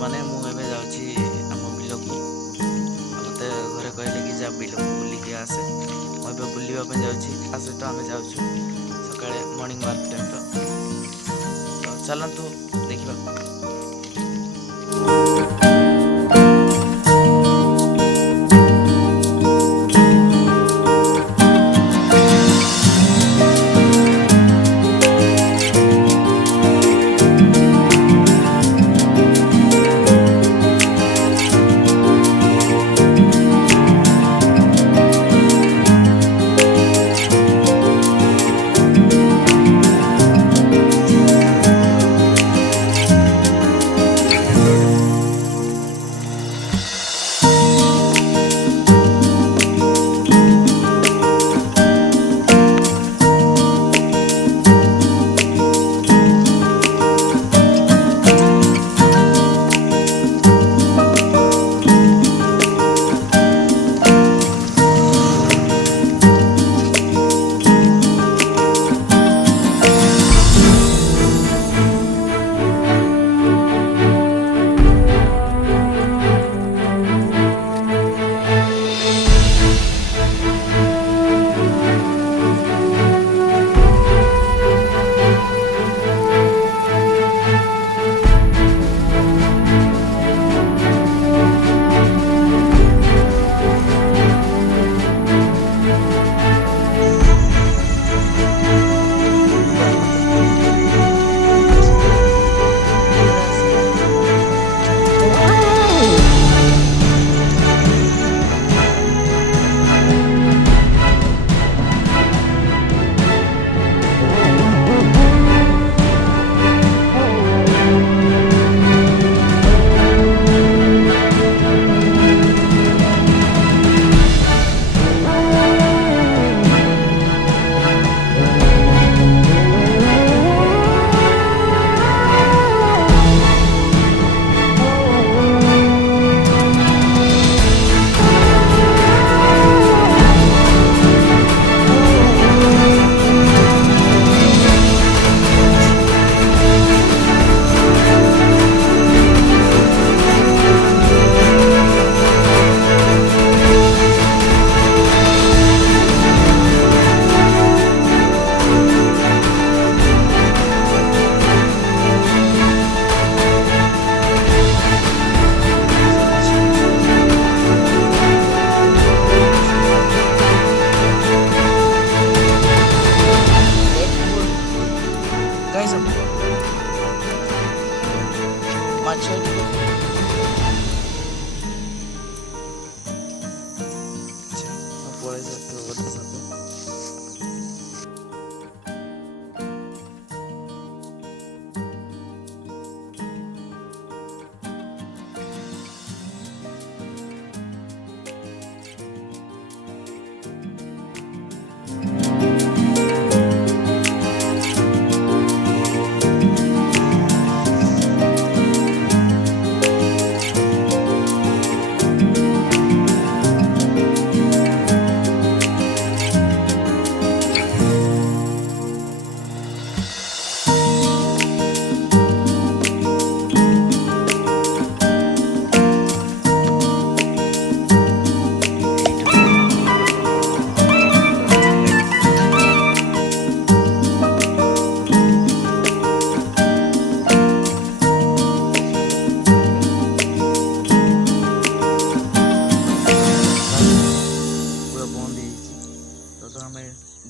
माने मु एबे जाउची आम बिलकु मते घरे कहले कि जा बिलकु बुलिकी आसे मु एबे बुलिबा पे जाउची आसे तो आमे जाउछु सकाळे मॉर्निंग वॉक टाइम तो चलंतु देखिबा। Guys,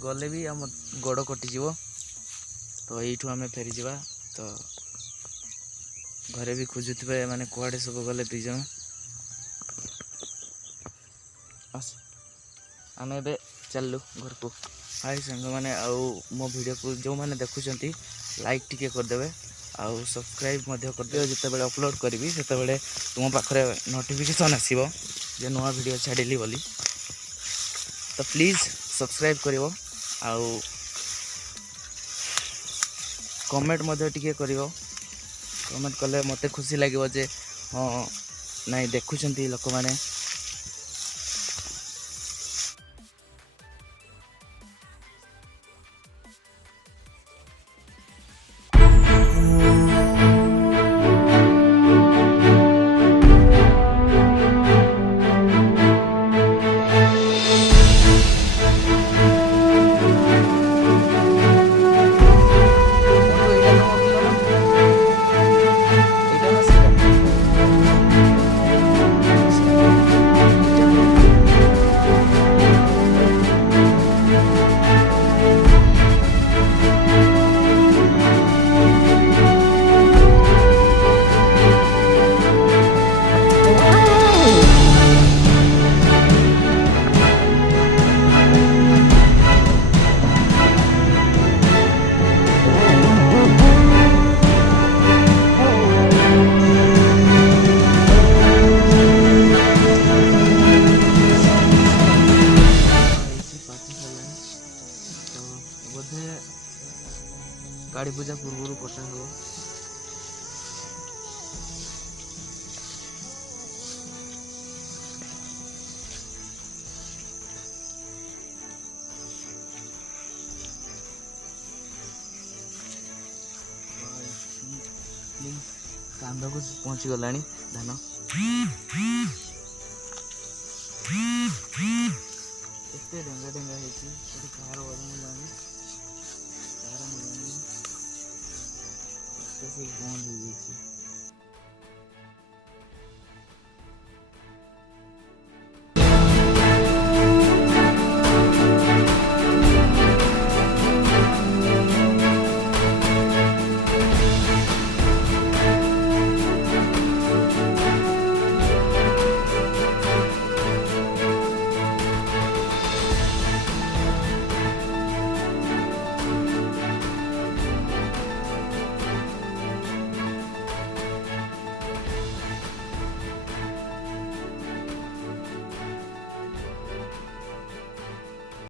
गले भी आम गोड़ कटिज तो यू आम फेरी जा तो घरे भी खोजुवे माने कुआडे सब गले दुई जन आम ए चलु घर को। हाय सांग मैंने मो वीडियो को जो मैंने देखुंट लाइक टिके करदे आउ सब्सक्राइब करदे जिते अपलोड करी से तुम पाखे नोटिफिकेशन आसो जे नुआ वीडियो छाड़िली बोली तो प्लीज सब्सक्राइब करिवो आउ कमेंट टिके करिवो। कमेंट कले मते खुशी लगे जे हाँ नाई देखुंट लोक मैंने ବନ୍ଧକୁ ପହଞ୍ଚିଗଲାଣି ଧାନ। ଏତେ ଡେଙ୍ଗା ଡେଙ୍ଗା ହେଇଛି, ଏଠି କାହାର ବୋଧେ ମୁଁ ଜାଣିନି, କାହାର ମୁଁ ଜାଣିନି, ଏତେ ସବୁ ବନ୍ଦ ହେଇଯାଇଛି।